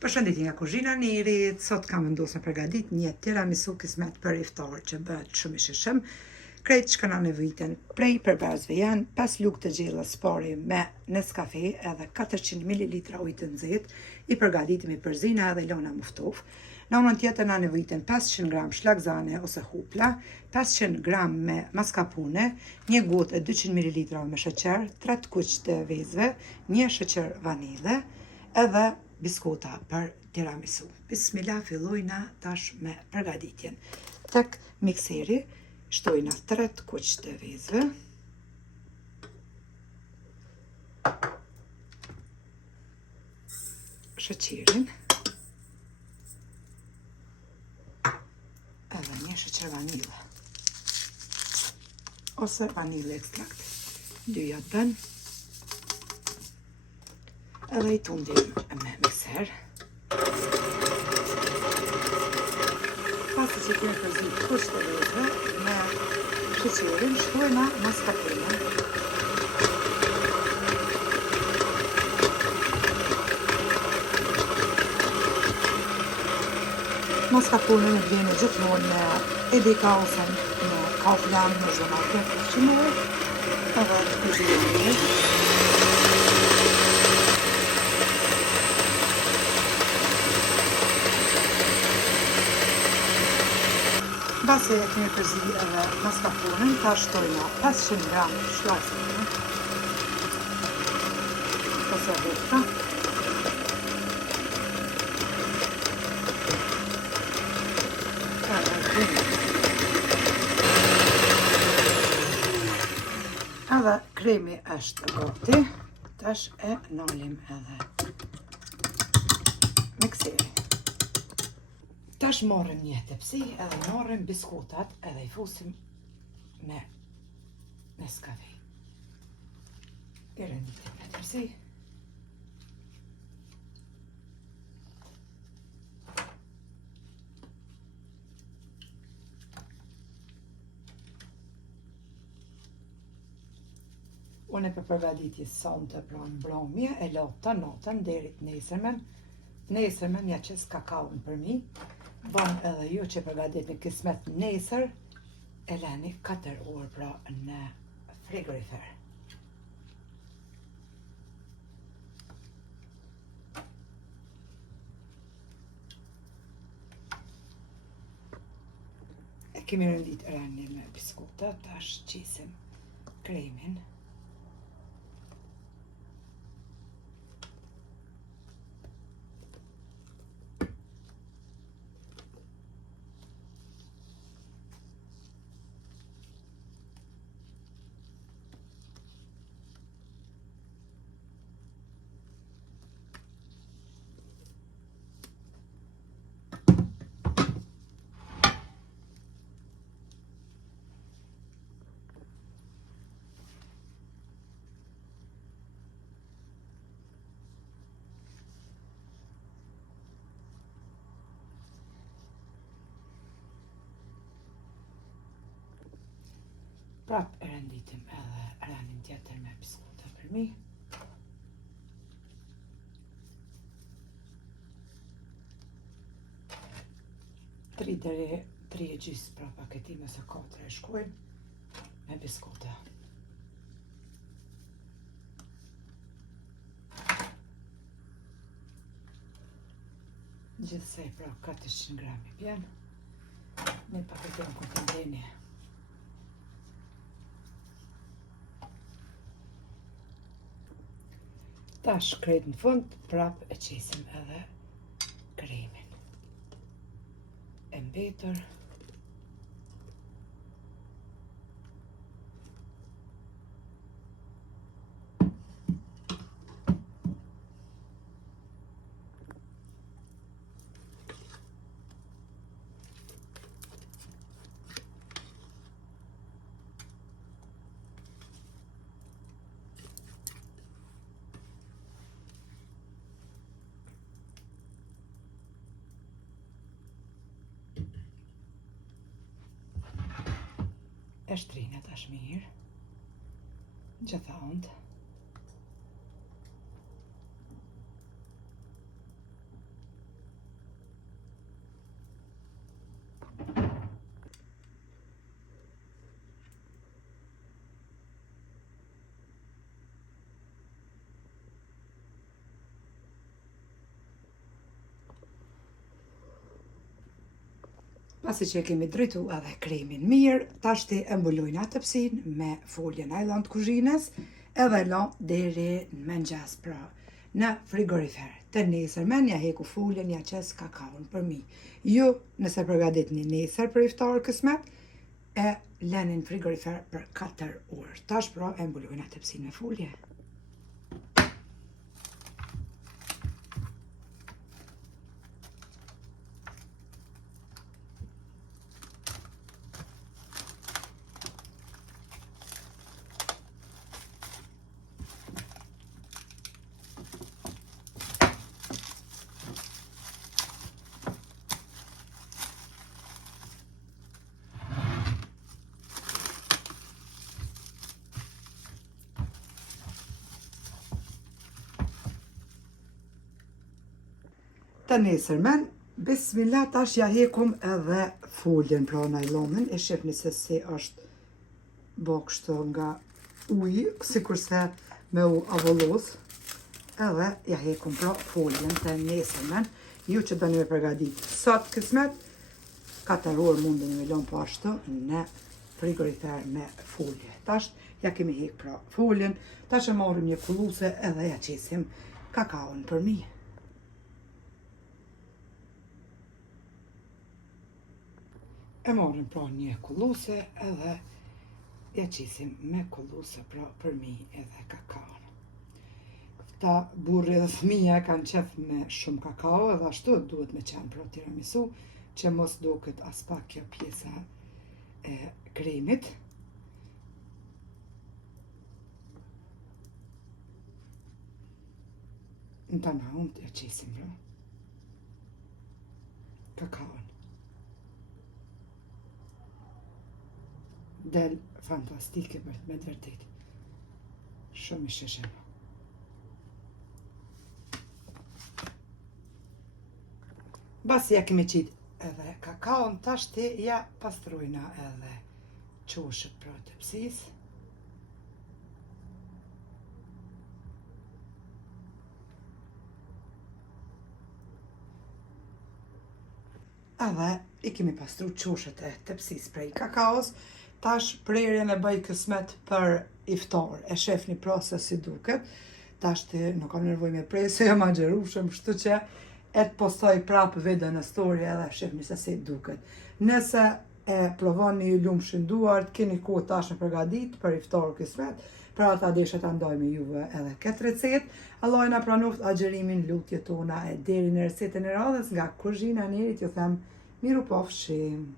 Përshëndetje nga kuzhina e Nirit. Sot kam vendosur të përgatit një tiramisu kismet për iftar që bëhet shumë i shishëm. Krejt që kanë nevojiten prej përbarazve janë 5 lugë të gjella spori me Nescafe edhe 400 ml ujë të nxehtë, i përgatitemi për zina edhe lona muftuf. Në anën tjetër na nevojiten 500 gram shlakzane ose hupla, 500 gram me mascarpone, një gotë e 200 ml me sheqer, 3 kuq të vezëve, një sheqer vanile edhe biskota për tiramisu. Bismillah, fillojna tash me përgatitjen. Tek mikseri shtojna 3 kuq të vezëve, sheqerin, edhe një sheqer vanile ose vanile ekstrakt. Dyja të bën. Edhe i tundim me mikser. Pasi që kemi përzit kuq të vezëve me sheqerin, shtojna mascarpone. Mascarpone në vjene gjithmonë me edika ose me kaufland në zona të përqimore, edhe të përgjimore. Pasi e kemi përzi edhe mascarponen, ta shtojna 500 gram shlakzane ose hupla, edhe kremi është gati. Tash e nalim edhe mikseri. Tash marrim një tepsi edhe marrim biskotat edhe i fusim me Nescafe. I renditim në tepsi. Unë për përgatitje sonte pra në mbrëmje e lota natën deri nesërmen. Nesërmen ja qes kakaun për mi. Ban edhe ju që përgatitni kismet nesër, e leni 4 orë pra në frigorifer. E kemi rëndit rënje me biskota, tash qisim kremin. Prap e renditim edhe ranin tjetër me biskota për mi. Tri e gjys pra paketime ose 4 e shkojnë me biskota. Gjithsej pra 400 gram i bjen. Ne paketim ku të ndeni. Tash krejt në fund, prap e qesim edhe kremin e mbetur. E shtrinë tash mirë, gjithandë. Pasi që e kemi dritu edhe kremin mirë, tashti e mbulojnë atëpsin me folje nylon të kuzhinës edhe lon deri në mëngjes, pra në frigorifer. Të nesërmen ja heku foljen, ja qes kakaon për mi. Ju nëse përgatitni nesër për iftar kësmet, e lënin frigorifer për 4 orë. Tash pra e mbulojnë atëpsin me folje. Të nesërmen, bismillah, tash ja hekum edhe foljen, pra nylonin, e shifni se si është bo kështu nga uji, sikurse me u avollos, edhe ja hekum pra foljen të nesërmen. Ju që doni me përgatit sot kësmet, 4 orë mundin me lon po ashtu në frigorifer me folje. Tash ja kemi hek pra foljen, tash e marrim një kulluse edhe ja qesim kakaon për mi. E marrim pra një kulluse edhe ja qisim me kulluse pra për mi edhe kakaon. Këta burri dhe fëmija kanë qef me shumë kakao edhe ashtu duhet me qenë pra tiramisu që mos duket as pak kjo pjesa e kremit. Në të naun ja qisim pra kakaon. Del fantastike me të vërtet. Shumë i shëshem. Basi ja kemi qit edhe kakaon, tashti ja pastrojna edhe qoshët pra tepsis. Edhe i kemi pastru qoshët e tepsis prej kakaos. Tash prerjen e bëj kësmet për iftar, e shefni pra se si duket. Tash nuk kam nevojë me prej se jam agjerushëm, kështu që e të postoj prapë video në story edhe shefni se si duket. Nëse e provoni ju lumshin duart, keni kohë tash me përgatit për iftar kësmet, pra ata desha ta ndaj me juve edhe këtë recet. Allah na pranoft agjerimin, lutjet tona e deri në recetën e radhës nga kuzhina e Nerit, ju them miru pafshim.